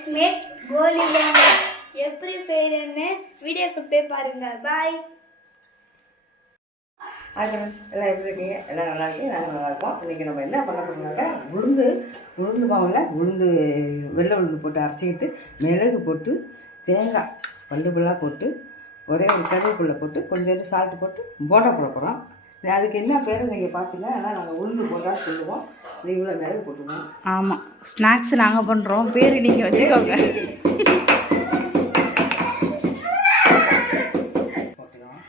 Just mat கோலி எப்படி செய்யறேன்னு வீடியோக்கு போய் பாருங்க. பாய். ஹாய் ஃப்ரெண்ட்ஸ், எல்லாம் எப்படி இருக்கீங்க? எல்லாம் நல்லா இருக்கீங்க, நாங்கள் நல்லா இருக்கோம். இன்றைக்கி நம்ம என்ன பண்ண போகிறோம்னாக்கா உளுந்து மாவில் வெள்ளை உளுந்து போட்டு அரைச்சிக்கிட்டு மிளகு போட்டு தேங்காய் பல்லுபுல்லாக போட்டு ஒரே ஒரு கருவேப்பிலை போட்டு கொஞ்சோண்டு சால்ட்டு போட்டு போண்டா போட போகிறோம். அதுக்கு என்ன பேர் நீங்கள் பார்த்தீங்க, ஆனால் நாங்கள் உளுந்து போட்டால் சொல்லுவோம். இது இவ்வளோ மிளகு போட்டுருவோம். ஆமாம், ஸ்நாக்ஸ் நாங்கள் பண்ணுறோம், பேர் நீங்கள் வச்சுக்கோங்க. போட்டுக்கலாம்,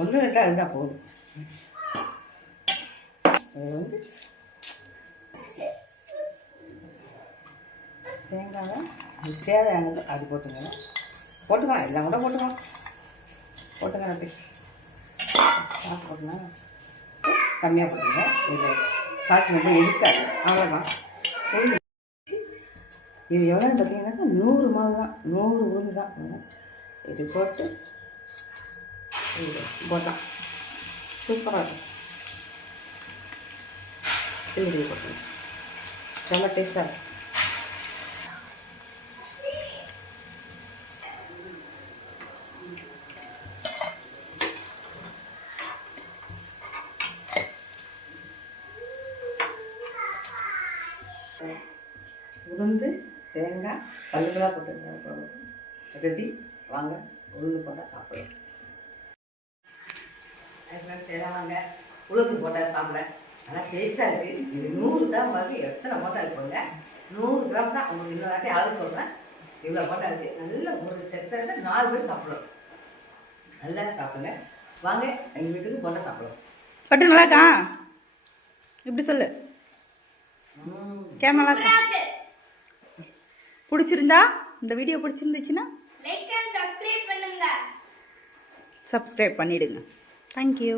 ஒன்று ரெண்டாக இருந்தால் போதும். அது வந்து தேங்காவை அது தேவையானது அது போட்டுக்கலாம், எல்லாம் கூட போட்டுக்கலாம். அப்படி போட்டுனா கம்மியாக போட்டுங்க. இது சாப்பிட்டு ரொம்ப எடுக்காது, அவ்வளோதான். இது எவ்வளோன்னு பார்த்தீங்கன்னாக்கா 100 மாவு தான், 100 உளுந்து தான். இது போட்டு போட்டால் சூப்பராக இருக்கும். இது போட்டு ரொம்ப டேஸ்டாக இருக்கும். உளுந்து தேங்காய் பல்லுகளாக போட்டு ரெடி. வாங்க உளுந்து போட்டால் சாப்பிடலாம். வாங்க உளுந்து போட்டால் சாப்பிட நல்லா டேஸ்ட்டாக இருக்குது. இது 100 கிராம் வந்து எத்தனை போட்டா இருக்குங்க? 100 கிராம் தான். உங்களுக்கு இன்னொரு வாட்டி அளவு சொல்கிறேன். இவ்வளோ போட்டா இருக்குது. நல்லா ஒரு செத்த 4 பேர் சாப்பிடுவோம். நல்லா சாப்பிடுங்க. வாங்க எங்கள் வீட்டுக்கு போட்டால் சாப்பிடுவோம். பட்டு நல்லாக்கா இப்படி சொல்லு. கேமரா பிடிச்சிருந்தா, இந்த வீடியோ பிடிச்சிருந்துச்சுன்னா லைக் அண்ட் சப்ஸ்கிரைப் பண்ணுங்க. சப்ஸ்கிரைப் பண்ணிடுங்க. தேங்க்யூ.